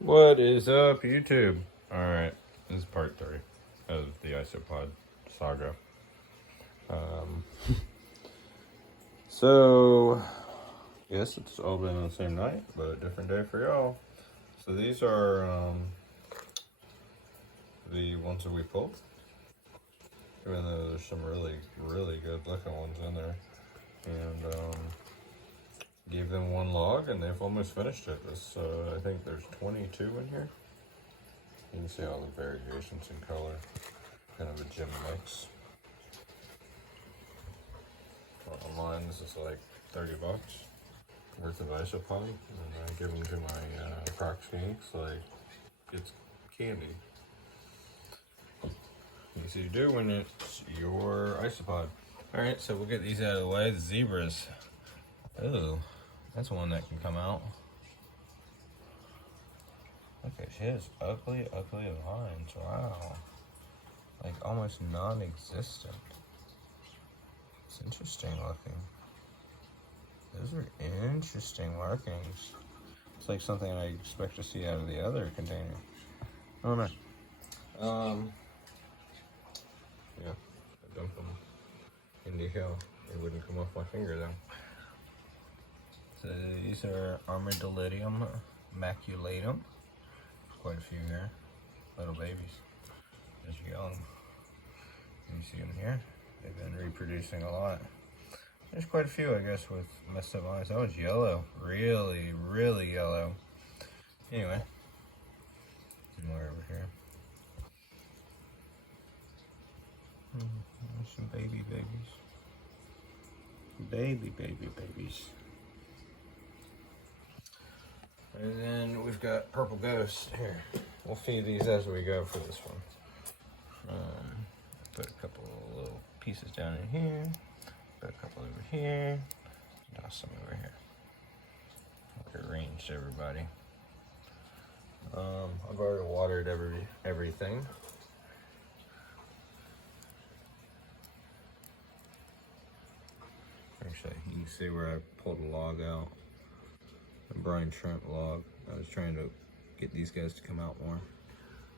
What is up, YouTube? Alright, this is part 3 of the Isopod saga. So, yes, it's all been on the same night, but a different day for y'all. So these are the ones that we pulled. Even though there's some really good looking ones in there. And gave them one log and they've almost finished it. This, I think there's 22 in here. You can see all the variations in color. Kind of a gem mix. Online, this is like 30 bucks worth of Isopod, and I give them to my Crocs Phoenix like it's candy. As you do when it's your Isopod. Alright, so we'll get these out of the way. The zebras. Ooh, that's one that can come out. Okay, she has ugly lines. Wow. Like almost non-existent. It's interesting looking. Those are interesting markings. It's like something I expect to see out of the other container. I don't know. Yeah, I dumped them in the hill. They wouldn't come off my finger though. So these are Armadillidium maculatum. Quite a few here. Little babies. Just young. You see them here? They've been reproducing a lot. There's quite a few, I guess, with messed up eyes. That was yellow. Really yellow. Anyway. More over here. There's some babies. Babies. And then we've got Purple Ghost here. We'll feed these as we go for this one. Put a couple of little pieces down in here. Put a couple over here. Now some over here. I've arranged everybody. I've already watered everything. Actually, you can see where I pulled a log out. A brine shrimp log. I was trying to get these guys to come out more,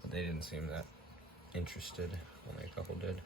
but they didn't seem that interested. Only a couple did.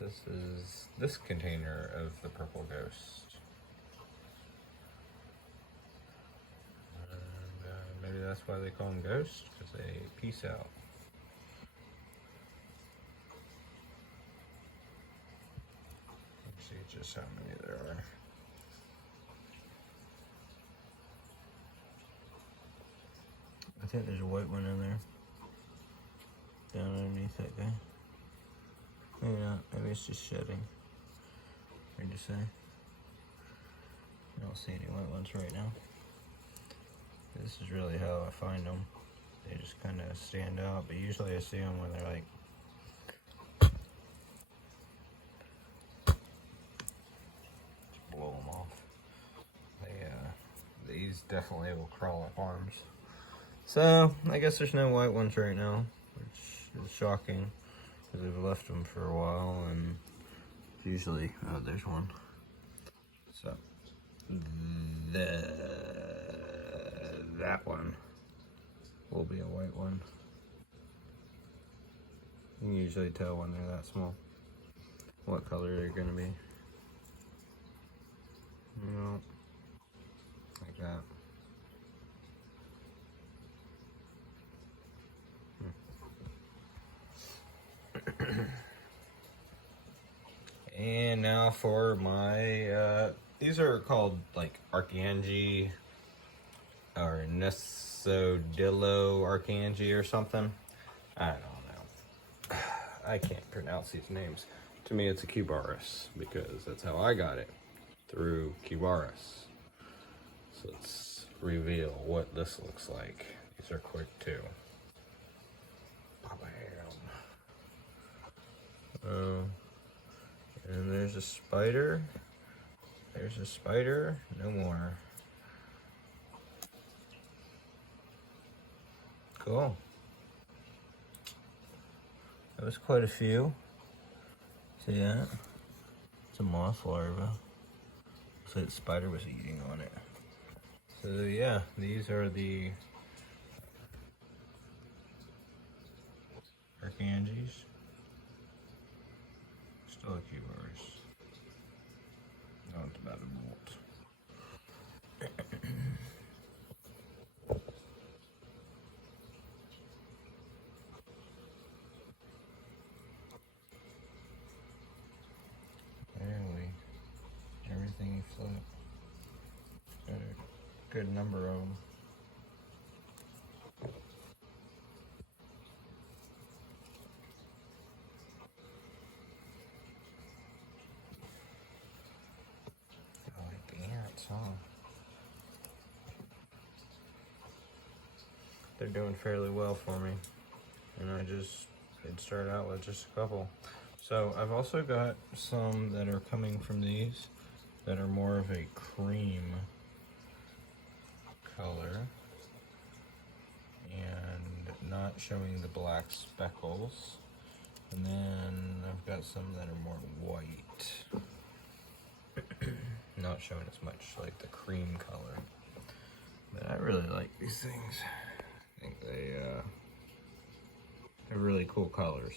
This is this container of the Purple Ghost. And maybe that's why they call them ghosts, because they peace out. Let's see just how many there are. I think there's a white one in there. Down underneath that guy. Yeah, maybe it's just shedding. Hard to say. I don't see any white ones right now. This is really how I find them. They just kind of stand out, but usually I see them when they're like just blow them off. These definitely will crawl up arms. So I guess there's no white ones right now, which is shocking because we've left them for a while, and usually there's one. So that one will be a white one. You can usually tell when they're that small what color they're gonna be. You know, like that. And now for my, these are called like Archangi or Nesodillo Archangi or something. I don't know. I can't pronounce these names. To me, it's a Cubaris because that's how I got it, through Cubaris. So let's reveal what this looks like. These are quick too. And there's a spider. There's a spider. No more. Cool. That was quite a few. See that? It's a moth larva. So the spider was eating on it. So yeah, these are the Archanges. Still a Cubaris. No, it's about a bolt. Apparently, everything you float. Got a good number of them. I like ants, huh? They're doing fairly well for me. And I just did start out with just a couple. So I've also got some that are coming from these that are more of a cream color and not showing the black speckles. And then I've got some that are more white, not showing as much like the cream color. But I really like these things. I think they're really cool colors.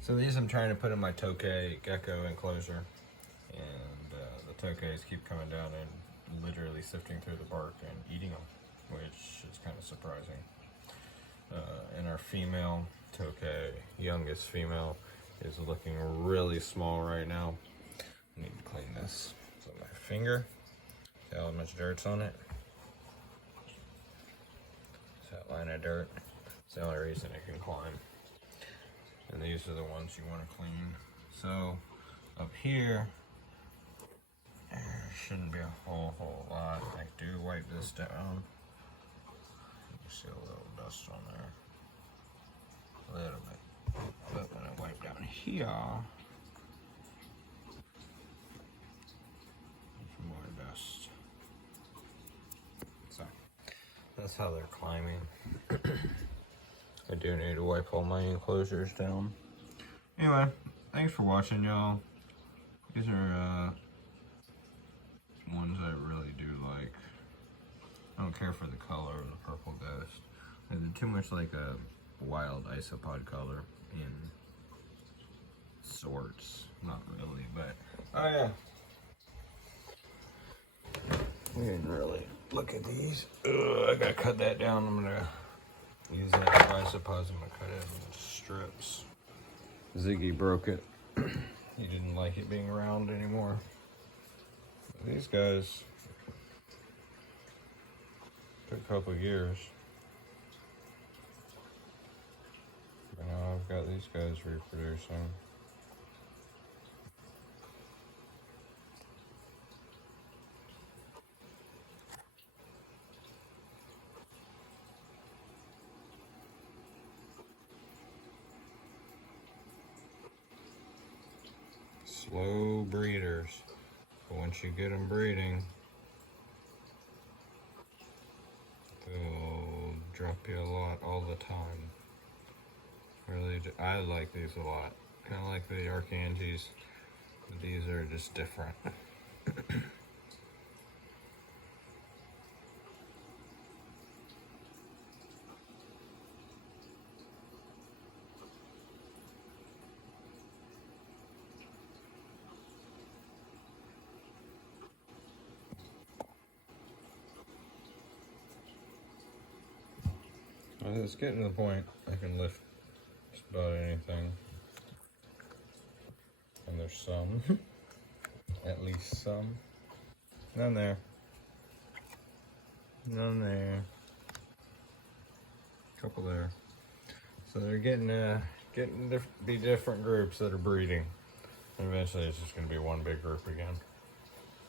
So these I'm trying to put in my tokay gecko enclosure, and the tokays keep coming down and literally sifting through the bark and eating them, which is kind of surprising. And our female tokay, youngest female, is looking really small right now. I need to clean this. So my finger, see how much dirt's on it? It's that line of dirt. It's the only reason it can climb. And these are the ones you want to clean. So up here, there shouldn't be a whole lot. I do wipe this down. You see a little dust on there. A little bit. But when I wipe down here, there's more dust. So that's how they're climbing. I do need to wipe all my enclosures down. Anyway, thanks for watching, y'all. These are ones I really do like. I don't care for the color of the purple ghost. They're too much like a wild isopod color in sorts. Not really, but oh yeah. We didn't really look at these. Ugh, I gotta cut that down. I'm gonna use that isopods. I'm gonna cut it into strips. Ziggy broke it. He didn't like it being round anymore. These guys took a couple years. But now I've got these guys reproducing. Slow breeders, but once you get them breeding, they'll drop you a lot all the time. Really, I like these a lot. Kind of like the Archanges, but these are just different. It's getting to the point I can lift just about anything. And there's some, at least some. None there. None there. Couple there. So they're getting to be different groups that are breeding. And eventually it's just going to be one big group again.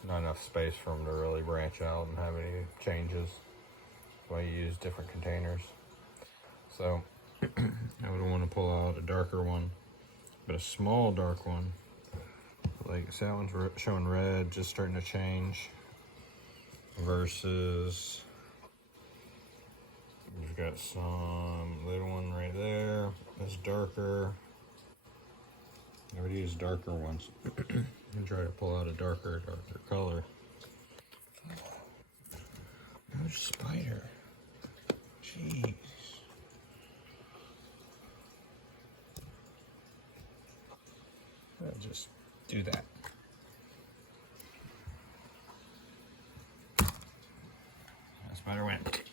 Not enough space for them to really branch out and have any changes. That's why you use different containers. So I would want to pull out a darker one, but a small dark one. Like, so that one's showing red, just starting to change, versus You've got some little one right there. That's darker. I would use darker ones and try to pull out a darker color. No spider. Jeez. I'll just do that. Spider went.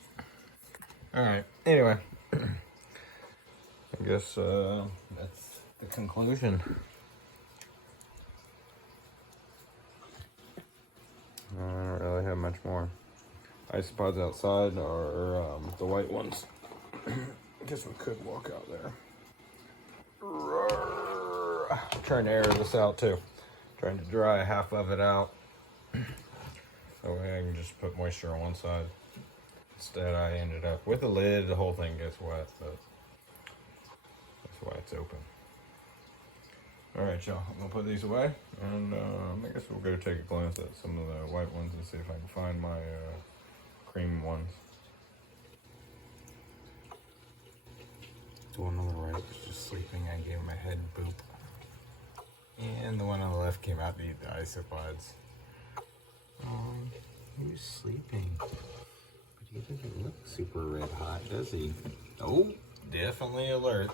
Alright, anyway. I guess that's the conclusion. I don't really have much more. Isopods outside are the white ones. I guess we could walk out there. I'm trying to air this out too. Trying to dry half of it out. That way I can just put moisture on one side. Instead I ended up with a lid, the whole thing gets wet, but that's why it's open. Alright y'all, I'm gonna put these away, and I guess we'll go take a glance at some of the white ones and see if I can find my cream ones. The one on the right was just sleeping. I gave him a head boop. And the one on the left came out to eat the isopods. He was sleeping. But he doesn't look super red hot, does he? Oh, definitely alert.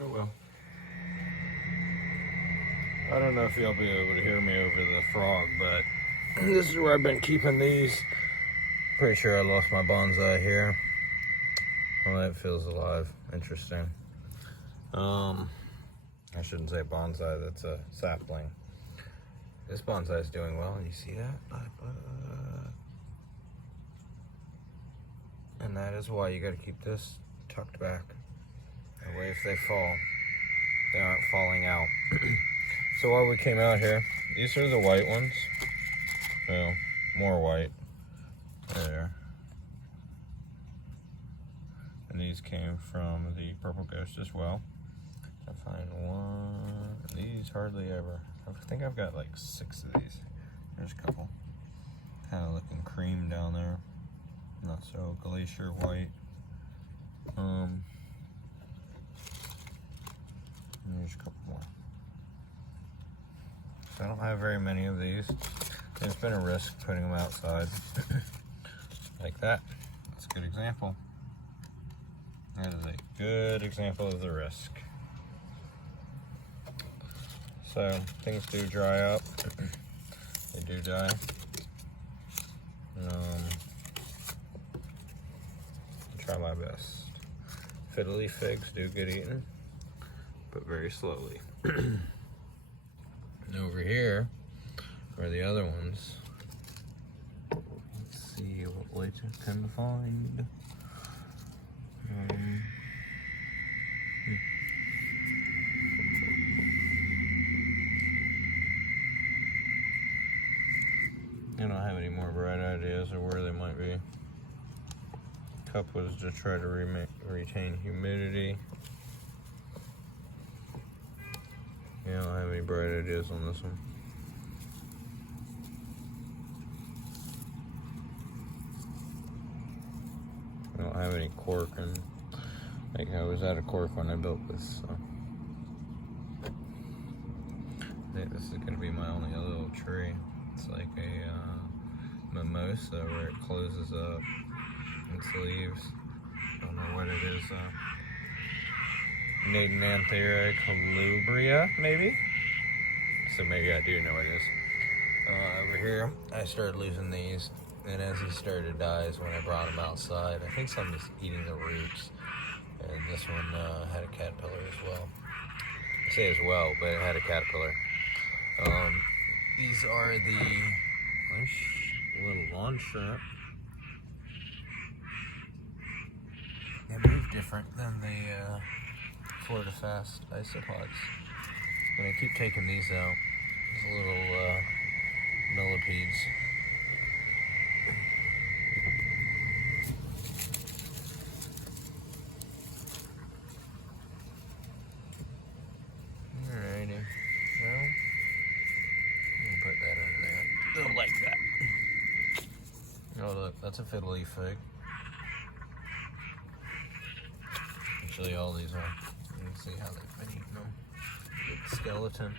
Oh well. I don't know if you'll be able to hear me over the frog, but this is where I've been keeping these. Pretty sure I lost my bonsai here. Well, that feels alive. Interesting. I shouldn't say bonsai, that's a sapling. This bonsai is doing well, you see that? And that is why you gotta keep this tucked back. That way if they fall, they aren't falling out. So while we came out here, these are the white ones. Well, more white. There. And these came from the purple ghost as well. I find one. These hardly ever. I think I've got like 6 of these. There's a couple. Kind of looking cream down there. Not so glacier white. There's a couple more. So I don't have very many of these. It's been a risk putting them outside. Like that. That's a good example. That is a good example of the risk. So things do dry up. They do die. Try my best. Fiddly figs do get eaten, but very slowly. And over here are the other ones. Let's see what we can find. I don't have any more bright ideas of where they might be. Cup was to try to retain humidity. Yeah, I don't have any bright ideas on this one. I don't have any cork, and like I was out of cork when I built this, so I think this is going to be my only little tree. It's like a mimosa where it closes up its leaves. Don't know what it is. Nadenanthera Plumeria, maybe? So maybe I do know what it is. Over here, I started losing these, and as he started to die is when I brought him outside. I think some is eating the roots, and this one had a caterpillar as well. I say as well, but it had a caterpillar. These are the little lawn shrimp. They move different than the Florida Fast isopods. I'm gonna keep taking these out. These little millipedes. Alrighty. That's a fiddly fig. Actually, all these are. You can see how they've been eating them. Good skeleton.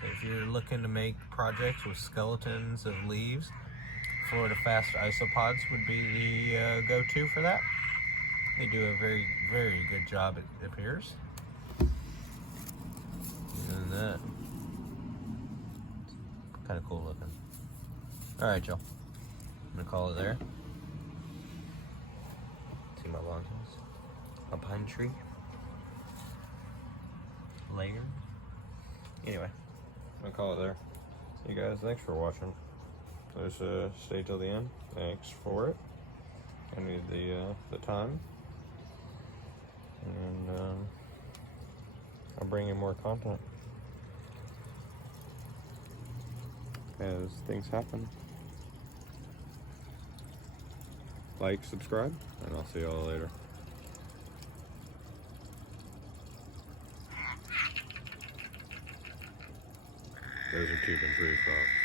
So if you're looking to make projects with skeletons of leaves, Florida Fast Isopods would be the go-to for that. They do a very, very good job, it appears. And that, kind of cool looking. All right, y'all. I'm gonna call it there. See my lawn house. A pine tree. Layer. Anyway, I'm gonna call it there. You guys, thanks for watching. Just stay till the end. Thanks for it. I need the time, and I'll bring you more content as things happen. Like, subscribe, and I'll see y'all later. Those are Cuban tree frogs.